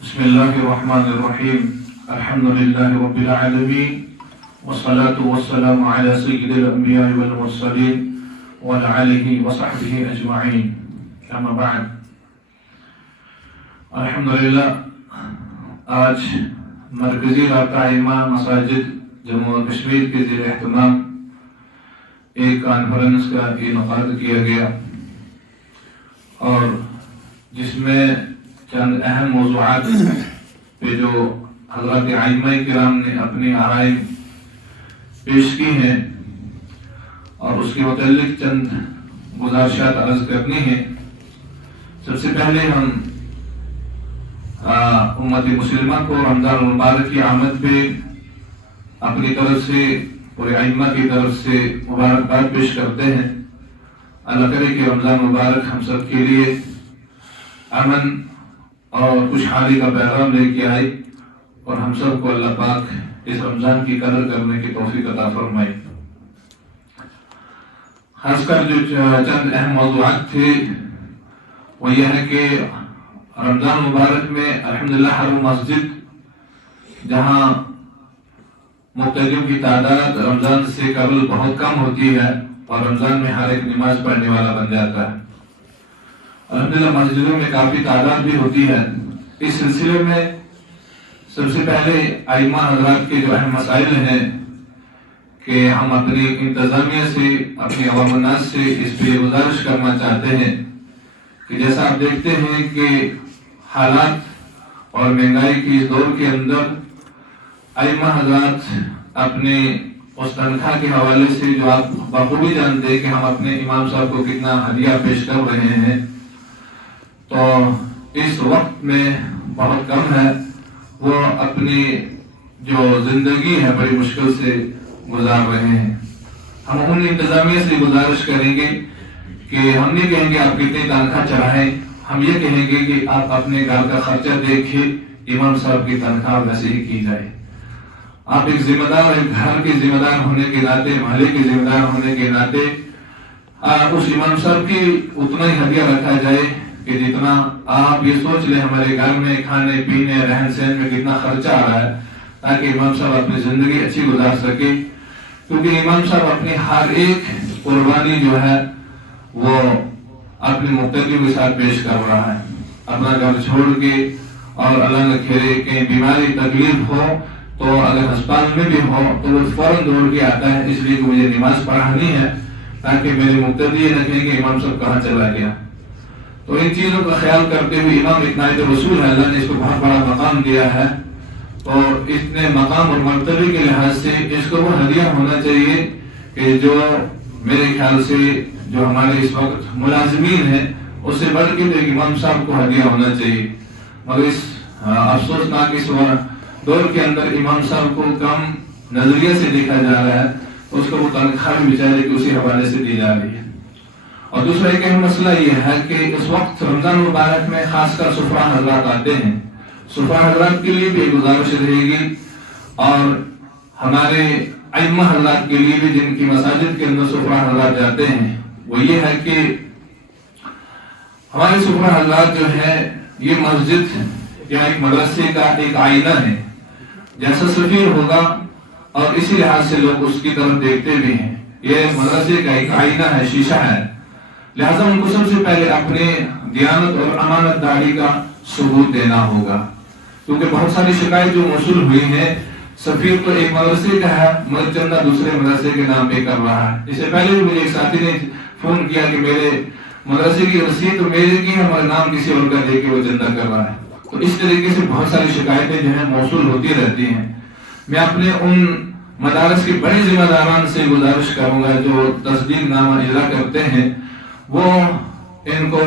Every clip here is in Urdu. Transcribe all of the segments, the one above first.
بسم الله الرحمن الرحيم. الحمد لله رب العالمين والصلاة والسلام على سيد الأنبياء والمرسلين وعلى آله وصحبه أجمعين. أما بعد. الحمدللہ آج مرکزی رابطہ ائمہ مساجد جموں و کشمیر کے زیر اہتمام ایک کانفرنس کا انعقاد کیا گیا اور جس میں چند اہم موضوعات پہ جو حضرات ائمہ کرام نے اپنی آرائیں پیش کی ہیں اور اس کے متعلق چند گزارشات عرض کرنی ہیں. سب سے پہلے ہم امت مسلمہ کو رمضان المبارک کی آمد پہ اپنی طرف سے پورے ائمہ کی طرف سے مبارکباد پیش کرتے ہیں. اللہ کرے کہ رمضان مبارک ہم سب کے لیے امن اور خوشحالی کا پیغام لے کے آئے اور ہم سب کو اللہ پاک اس رمضان کی قدر کرنے کی توفیق عطا فرمائے. خاص کر جو چند اہم موضوعات تھے وہ یہ ہے کہ رمضان مبارک میں الحمدللہ ہر مسجد جہاں مقتدیوں کی تعداد رمضان سے قبل بہت کم ہوتی ہے اور رمضان میں ہر ایک نماز پڑھنے والا بن جاتا ہے. الحمدللہ مسجدوں میں کافی تعداد بھی ہوتی ہے. اس سلسلے میں سب سے پہلے ائمہ حضرات کے جو اہم مسائل ہیں کہ ہم اپنی انتظامیہ سے اپنی عوام الناس سے اس پہ گزارش کرنا چاہتے ہیں کہ جیسا آپ دیکھتے ہیں کہ حالات اور مہنگائی کی اس دور کے اندر ائمہ حضرات اپنے اس تنخواہ کے حوالے سے جو آپ بخوبی جانتے ہیں کہ ہم اپنے امام صاحب کو کتنا ہدیہ پیش کر رہے ہیں تو اس وقت میں بہت کم ہے. وہ اپنی جو زندگی ہے بڑی مشکل سے گزار رہے ہیں. ہم ان انتظامیہ سے گزارش کریں گے کہ ہم نہیں کہیں گے آپ کتنی تنخواہ چڑھائیں, ہم یہ کہیں گے کہ آپ اپنے گھر کا خرچہ دیکھیں, امام صاحب کی تنخواہ ویسے ہی کی جائے. آپ ایک ذمہ دار, ایک گھر کے ذمہ دار ہونے کے ناطے, محلے کے ذمہ دار ہونے کے ناطے اس امام صاحب کی اتنا ہی ہدیہ رکھا جائے کہ جتنا آپ یہ سوچ لیں ہمارے گھر میں کھانے پینے رہن سہن میں کتنا خرچہ آ رہا ہے تاکہ امام صاحب اپنی زندگی اچھی گزار سکے. کیونکہ امام صاحب اپنی ہر ایک قربانی جو ہے وہ اپنے مقتدیوں کے ساتھ پیش کر رہا ہے. اپنا گھر چھوڑ کے اور اللہ نہ کھیرے کہیں بیماری تکلیف ہو تو اگر ہسپتال میں بھی ہو تو وہ فوراً دوڑ کے آتا ہے اس لیے کہ مجھے نماز پڑھانی ہے تاکہ میرے مقتدی یہ نہ کہیں کہ امام صاحب کہاں چلا گیا. تو ان چیزوں کا خیال کرتے ہوئے امام ایک نائب رسول ہے, اللہ نے اس کو بہت بڑا مقام دیا ہے تو اتنے مقام اور مرتبے کے لحاظ سے اس کو وہ ہدیہ ہونا چاہیے کہ جو میرے خیال سے جو ہمارے اس وقت ملازمین ہیں اس سے بڑھ کے ایک امام صاحب کو ہدیہ ہونا چاہیے. مگر اس افسوسناک اس دور کے اندر امام صاحب کو کم نظریہ سے دیکھا جا رہا ہے تو اس کو وہ تنخواہ بھی بیچارے کہ اسی حوالے سے دی جا رہی ہے. اور دوسرا ایک اہم مسئلہ یہ ہے کہ اس وقت رمضان مبارک میں خاص کر سفرہ حضرات آتے ہیں. سفرہ حضرات کے لیے بھی گزارش رہے گی اور ہمارے ائمہ حضرات کے لیے بھی جن کی مساجد کے اندر سفرہ حضرات جاتے ہیں وہ یہ ہے کہ ہمارے سفرہ حضرات جو ہے یہ مسجد یا ایک مدرسے کا ایک آئینہ ہے. جیسا سفیر ہوگا اور اسی لحاظ سے لوگ اس کی طرف دیکھتے بھی ہیں. یہ مدرسے کا ایک آئینہ ہے, شیشہ ہے. لہذا ان کو سب سے پہلے اپنے دیانت اور امانت داری کا ثبوت دینا ہوگا کیونکہ بہت ساری شکایت جو موصول ہوئی ہیں سفیر تو ایک مدرسے کا ہے مگر چندہ دوسرے مدرسے کے نام پہ کر رہا ہے. اس سے پہلے بھی مجھے ایک ساتھی نے فون کیا کہ میرے مدرسے کی رسید تو میرے کی ہے مگر نام کسی اور کا دے کے وہ چندہ کر رہا ہے. تو اس طریقے سے بہت ساری شکایتیں جو ہیں موصول ہوتی رہتی ہیں. میں اپنے ان مدارس کے بڑے ذمہ داران سے گزارش کروں گا جو تصدیق نامہ اجرا کرتے ہیں وہ ان کو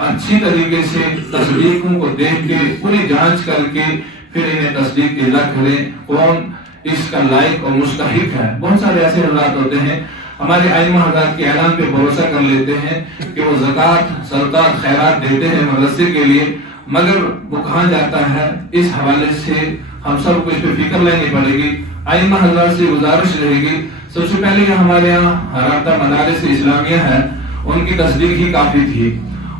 اچھی طریقے سے تصدیقوں کو دیکھ کے پوری جانچ کر کے پھر انہیں تصدیق اجرا کریں کون اس کا لائق اور مستحق ہے. بہت سارے ایسے حضرات ہوتے ہیں ہمارے ائمہ حضرات کے اعلان پہ بھروسہ کر لیتے ہیں کہ وہ زکوٰۃ صدقات خیرات دیتے ہیں مدرسے کے لیے مگر وہ کہاں جاتا ہے. اس حوالے سے ہم سب کو اس پہ فکر لینی پڑے گی. ائمہ حضرات سے گزارش رہے گی سب سے پہلے ہمارے یہاں رابطہ مدارس اسلامیہ ہے ان کی تصدیق ہی کافی تھی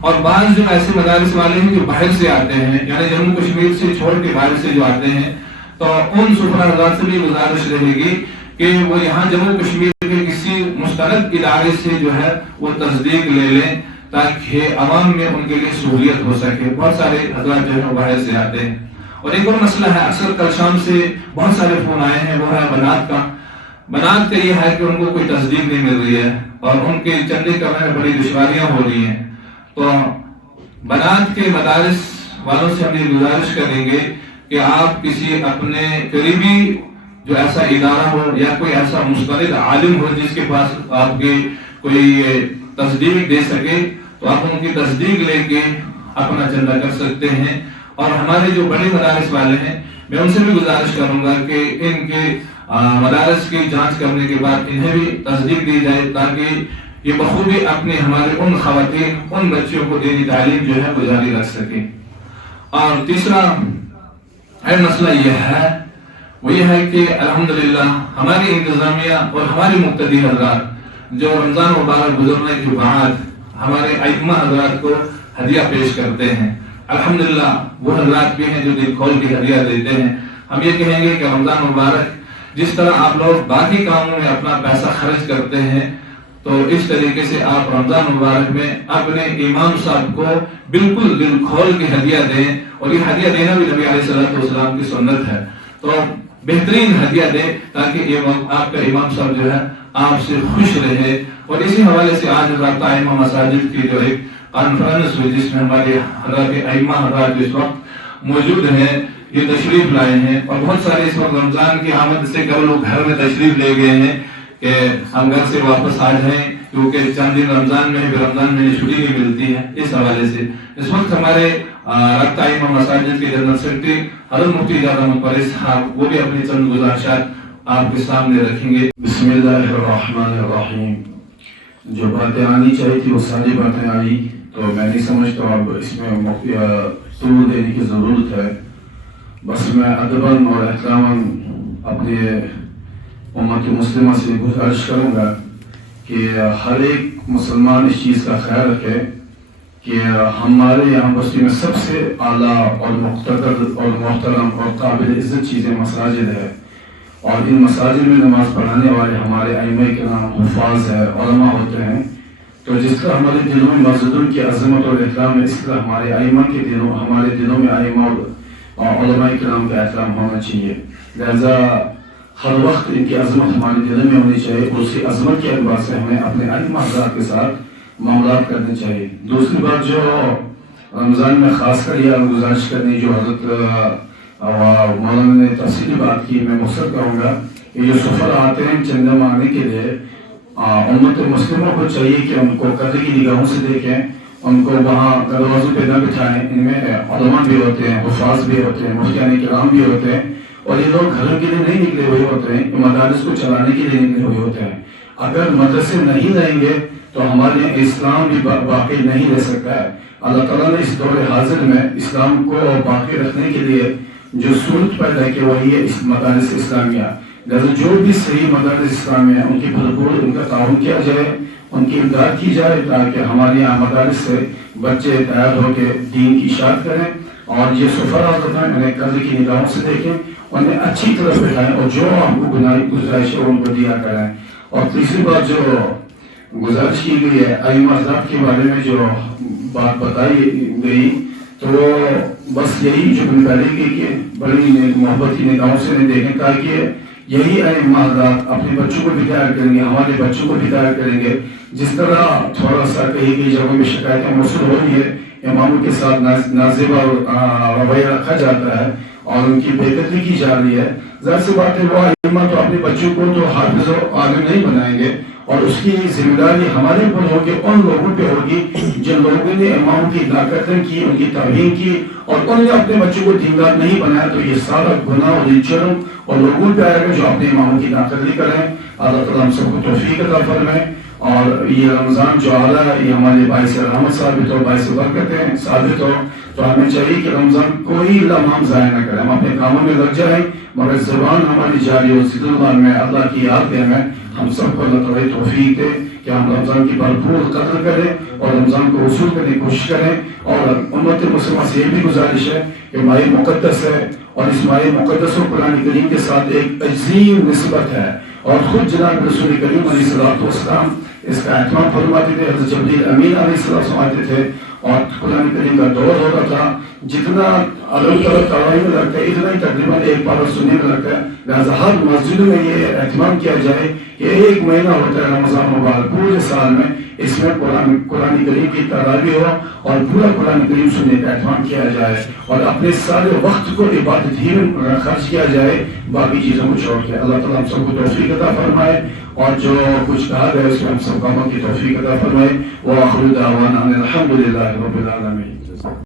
اور بعض جو ایسے مدارس والے ہیں جو باہر سے آتے ہیں، یعنی جموں کشمیر سے چھوڑ کے باہر سے جو آتے ہیں، تو ان سفراء حضرات سے بھی گزارش رہے گی کہ وہ یہاں جموں کشمیر کے کسی مستند ادارے سے جو ہے وہ تصدیق لے لیں تاکہ عوام میں ان کے لیے سہولیت ہو سکے۔ بہت سارے حضرات جو ہے باہر سے آتے ہیں۔ اور ایک اور مسئلہ ہے، اکثر کل شام سے بہت سارے فون آئے ہیں، وہ ہے بنات کا۔ بنات کا یہ ہے کہ ان کو کوئی تصدیق نہیں مل رہی ہے اور ان کے چندے کرنے میں بڑی دشواریاں ہو رہی ہیں۔ تو بنات کے مدارس والوں سے ہم یہ گزارش کریں گے کہ آپ کسی اپنے قریبی جو ایسا ادارہ ہو یا کوئی ایسا مستند عالم ہو جس کے پاس آپ کے کوئی تصدیق دے سکے، تو آپ ان کی تصدیق لے کے اپنا چندہ کر سکتے ہیں۔ اور ہمارے جو بڑے مدارس والے ہیں، میں ان سے بھی گزارش کروں گا کہ ان کے مدارس کی جانچ کرنے کے بعد انہیں بھی تصدیق دی جائے تاکہ یہ بخوبی اپنے ہمارے ان خواتین، ان بچوں کو دینی تعلیم جو ہے وہ جاری رکھ سکیں۔ اور تیسرا مسئلہ یہ ہے، وہ یہ ہے کہ الحمدللہ ہماری انتظامیہ اور ہماری مقتدی حضرات جو رمضان مبارک گزرنے کے بعد ہمارے ائمہ حضرات کو ہدیہ پیش کرتے ہیں، الحمدللہ وہ حضرات بھی ہیں جو دل کھول کے ہدیہ دیتے ہیں۔ ہم یہ کہیں گے کہ رمضان مبارک جس طرح آپ لوگ باقی کاموں میں اپنا پیسہ خرچ کرتے ہیں، تو اس طریقے سے آپ رمضان مبارک میں اپنے امام صاحب کو بالکل دل کھول کے ہدیہ دیں، اور یہ ہدیہ دینا بھی نبی علیہ السلام کی سنت ہے۔ تو بہترین ہدیہ دیں تاکہ آپ کا امام صاحب جو ہے آپ سے خوش رہے۔ اور اسی حوالے سے آج رابطہ ائمہ مساجد کی جو ایک کانفرنس ہوئی جس میں ہمارے حضرات ائمہ حضرات اس وقت موجود ہیں، یہ تشریف لائے ہیں، اور بہت سارے اس وقت رمضان کی آمد سے کل لوگ گھر میں تشریف لے گئے ہیں کہ ہم گھر سے واپس آ جائیں کیونکہ چند دن رمضان میں بھی رمضان میں چھٹی نہیں ملتی ہے۔ اس حوالے سے اس وقت ہمارے رابطہ ائمہ مساجد کے جنرل سیکرٹری حضرت مفتی اجازت احمد پرویز صاحب وہ بھی اپنی چند گزارشات آپ کے سامنے رکھیں گے۔ بسم اللہ الرحمن الرحیم۔ جو باتیں آنی چاہیے تھی وہ ساری باتیں آئی، تو میں نہیں سمجھتا اب اس میں طول دینے کی ضرورت ہے۔ بس میں ادباً اور احتراماً اپنے امت مسلمہ سے گزارش کروں گا کہ ہر ایک مسلمان اس چیز کا خیال رکھے کہ ہمارے یہاں بستی میں سب سے اعلیٰ اور مقتدر اور محترم اور قابل عزت چیزیں مساجد ہے، اور ان مساجد میں نماز پڑھانے والے ہمارے ائمہ کرام حفاظ ہے، علماء ہوتے ہیں۔ تو جس طرح ہمارے دلوں میں مسجدوں کی عظمت اور احترام ہے، اس طرح ہمارے ائمہ کے دلوں ہمارے دلوں میں ائمہ اور علماء کرام کا احترام ہونا چاہیے۔ لہذا ہر وقت ان کی عظمت ہمارے دلوں میں ہونی چاہیے، اور اسی عظمت کے اعتبار سے ہمیں اپنے ائمہ حضرات کے ساتھ معاملات کرنے چاہیے۔ دوسری بات جو رمضان میں خاص کر یہ گزارش کرنی جو حضرت مولانا نے تفصیلی بات کی، میں مختصر کروں گا کہ جو سفر آتے ہیں چندہ مانگنے کے لیے، امت مسلموں کو چاہیے کہ ان کو قدر کی نگاہوں سے دیکھیں، ان کو وہاں دروازوں پہ نہ بٹھائیں۔ ان میں علماء بھی ہوتے ہیں، حفاظ بھی ہوتے ہیں، مفتیان کرام بھی ہوتے ہیں، اور یہ لوگ گھروں کے لیے نہیں نکلے ہوئے ہوتے ہیں، مدارس کو چلانے کے لیے نکلے ہوئے ہوتے ہیں۔ اگر مدرسے نہیں رہیں گے تو ہمارے اسلام بھی باقی نہیں رہ سکتا ہے۔ اللہ تعالیٰ نے اس دور حاضر میں اسلام کو باقی رکھنے کے لیے جو صورت پیدا کی وہی ہے اس مدارس اسلامیہ۔ لہذا جو بھی صحیح مدارس اسلامیہ ان کی بھرپور ان کا تعاون کیا جائے، ان کی امداد کی جائے تاکہ ہمارے یہاں مدارس سے بچے تیار ہو کے دین کی اشاعت کریں، اور یہ سفرات ہوتا ہے انہیں قدر کی نگاہوں سے دیکھیں، انہیں اچھی طرح بٹھائیں، اور جو آپ کو گزارش ہے ان کو دیا کریں۔ اور تیسری بات جو گزارش کی گئی ہے ائمہ حضرات کے بارے میں جو بات بتائی گئی، تو وہ بس یہی جو پہلے کی کہ بڑی محبت کی نگاہوں سے انہیں دیکھیں تاکہ یہی ائمہ حضرات اپنے بچوں کو بھی تیار کریں گے، ہمارے بچوں کو بھی تیار کریں گے۔ جس طرح تھوڑا سا کہیں کہیں جگہوں میں شکایتیں موصول ہو رہی ہے، اماموں کے ساتھ نازیبہ رویہ رکھا جاتا ہے اور ان کی بے عزتی کی جا رہی ہے، ظاہر سی بات ہے وہ ائمہ تو اپنے بچوں کو تو حافظ و عالم نہیں بنائیں گے، اور اس کی ذمہ داری ہمارے اوپر ہوگی، ان لوگوں پہ ہوگی جن لوگوں نے امام کی ناقدری کی، ان کی توہین کی، اور انہوں نے اپنے بچوں کو دیندار نہیں بنایا، تو یہ سارا گناہ اور یہ جرم اور لوگوں پہ آئے گا جو اپنے اماموں کی ناقدری کریں۔ اللہ تعالیٰ ہم سب کو توفیق عطا فرمائے۔ اور یہ رمضان جو آ رہا ہے یہ ہمارے باعث رحمت ثابت ہو، باعث برکت ہے ثابت ہو، تو ہمیں چاہیے کہ رمضان کوئی لمحہ ہم ضائع نہ کریں، ہم اپنے کاموں میں لگ جائیں، مگر زبان ہماری جاری ہو، ذکر اللہ میں اللہ کی یاد میں ہم سب کو اللہ تعالیٰ توفیق دے کہ ہم رمضان کی بھرپور قدر کریں اور رمضان کو وصول کرنے کی کوشش کریں. اور امت مسلمہ سے یہ بھی گزارش ہے کہ ماہ مقدس ہے اور اس ماہ مقدس و قرآن کریم کے ساتھ ایک عظیم نسبت ہے اور خود جناب رسول کریم علیہ السلام اس کا اہتمام فرماتے تھے. حضرت جبریل امین علیہ السلام آتے تھے اور قرآن کریم کا دور ہوتا تھا. جتنا علم تراویح میں لگتا ہے اتنا ہی تقریباً ایک بار سننے میں لگتا ہے. لہٰذا ہر مسجد میں یہ اہتمام کیا جائے کہ ایک مہینہ ہوتا ہے رمضان مبارک پورے سال میں, اس میں قرآن کریم کی تراویح ہو اور پورا قرآن کریم سننے کا اہتمام کیا جائے اور اپنے سارے وقت کو عبادت ہی میں خرچ کیا جائے باقی چیزوں کو چھوڑ کے. اللہ تعالیٰ ہم سب کو توفیق عطا فرمائے اور جو کچھ کہا گیا اس میں ہم سب کاموں کی توفیق عطا فرمائے. وآخر دعوانا ان الحمد للہ رب العالمین.